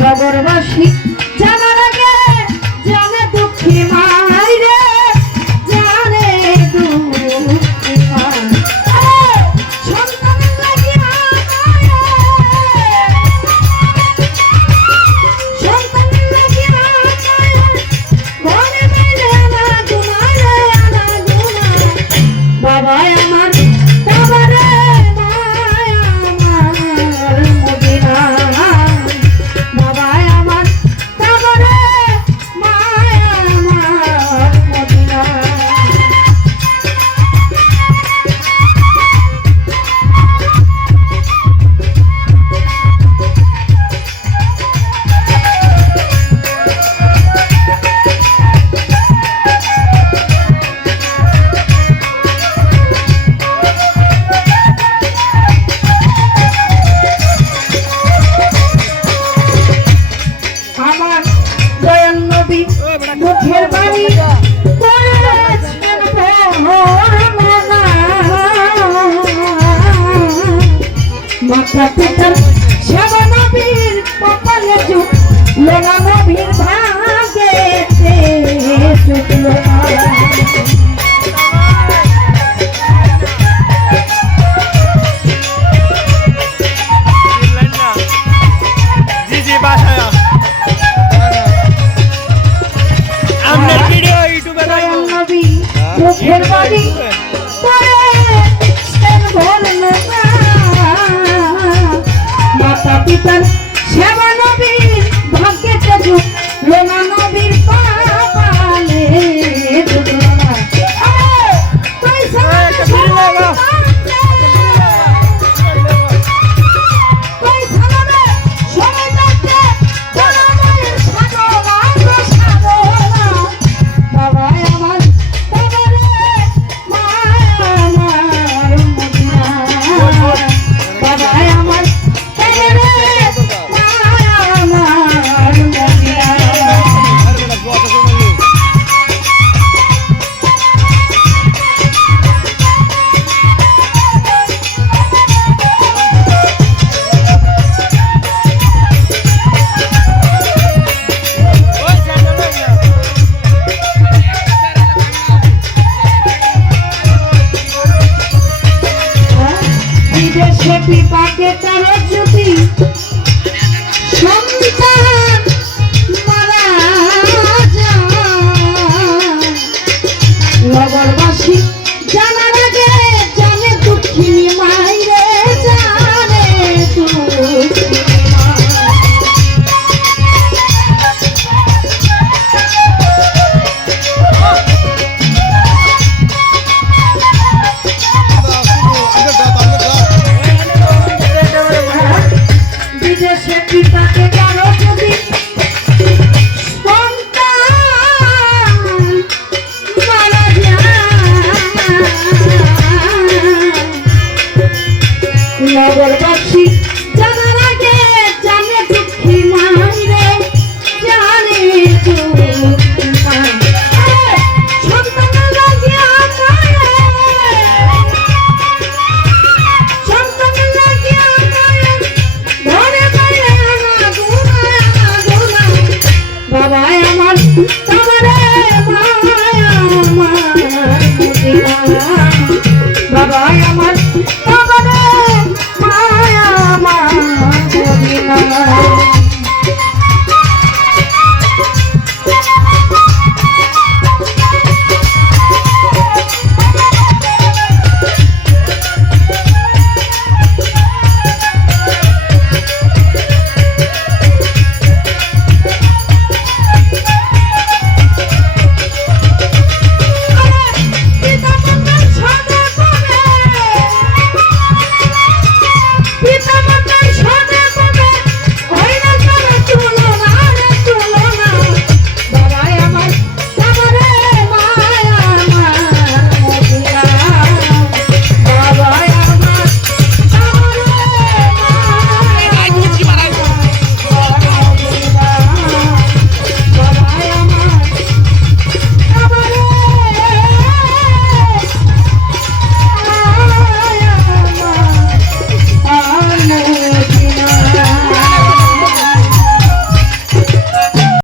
নগরবাসী পেতাম শ্যামা নবীর কপালে যুগ লোনা